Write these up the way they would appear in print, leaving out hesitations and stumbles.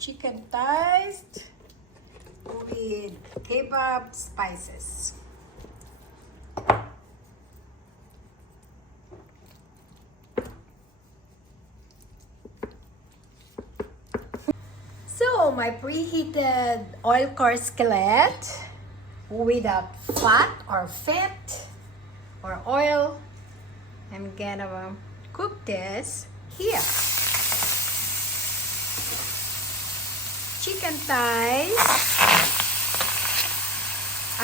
chicken thighs with kebab spices. So, my preheated oil core skillet without fat or oil. I'm gonna cook this here. Chicken thighs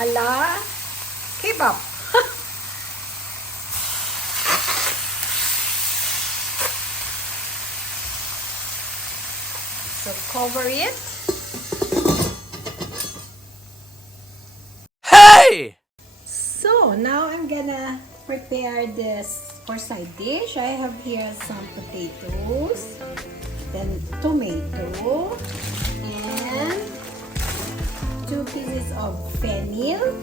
a la kebab. So cover it. Hey! So now I'm gonna prepare this for side dish. I have here some potatoes, then tomato, and 2 pieces of fennel,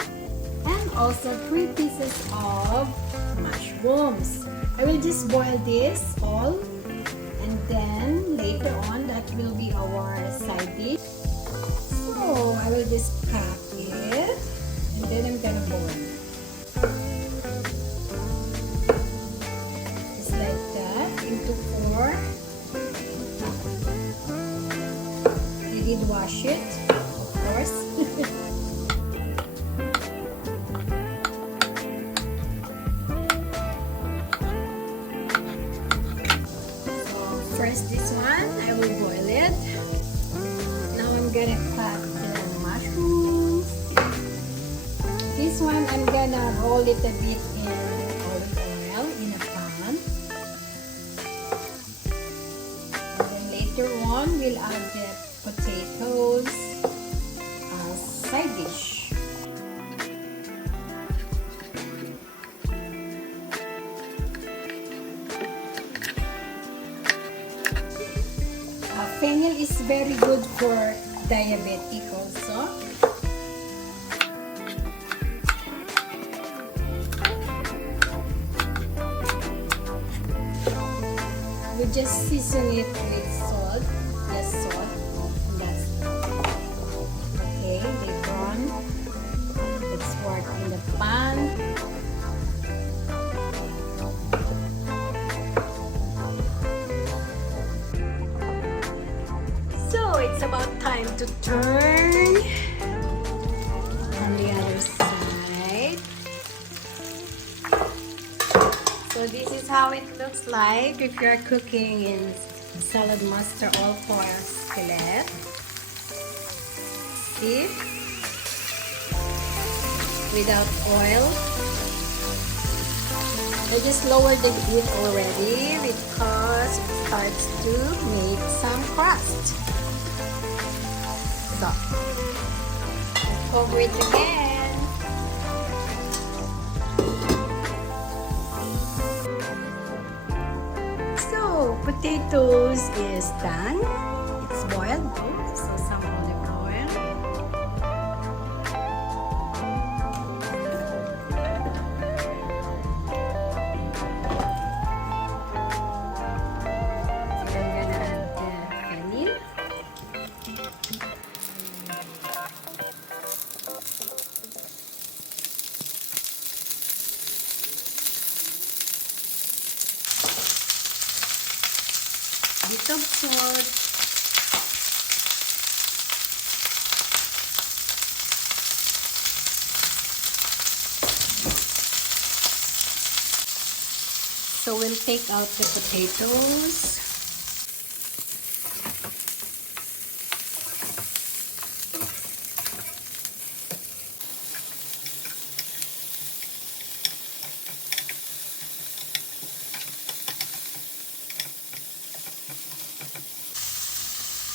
and also 3 pieces of mushrooms. I will just boil this all, and then later on that will be our side dish. So I will just pack it, and then I'm gonna boil. Just like that, into 4. I did wash it, of course. First this one, I will boil it. Now I'm gonna cut the mushrooms. This one I'm gonna roll it a bit in olive oil in a pan. And then later on we'll add the potatoes as side dish. Fennel is very good for diabetic also. We just season it with salt, just salt, and that's okay. Later on, let's work in the pan. So it's about time to turn on the other side. So this is how it looks like if you're cooking in salad master all-core skillet. See? Without oil. I just lowered the heat already because it starts to make some crust. So, cover it again. So, potatoes is done. It's boiled. So, some olive oil. So, I'm gonna add the fennel. Bit of salt, so we'll take out the potatoes.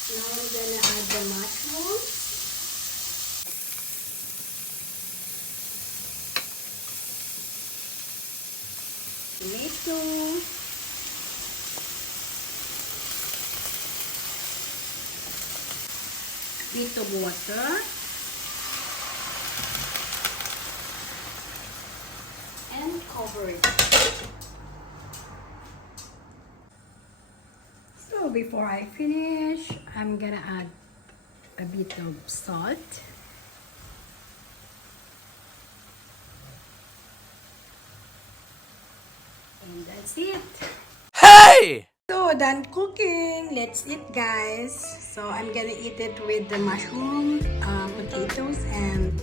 Now I'm gonna add the mushrooms. Tomato. Bit of water. And cover it. So before I finish, I'm gonna add a bit of salt. And that's it. Hey! So, done cooking. Let's eat, guys. So, I'm gonna eat it with the mushroom, potatoes, and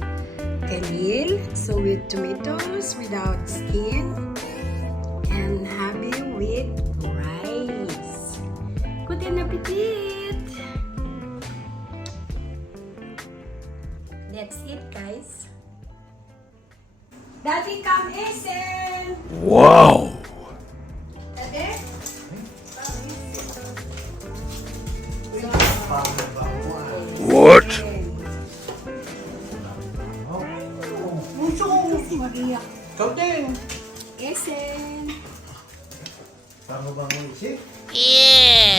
kale. So, with tomatoes without skin. And happy with rice. Good appetit! That's it, guys. Daddy, come listen! Wow! Daddy? What? Mag-iyak. Ikaw din. Listen! Bango-bango isip. Yeah!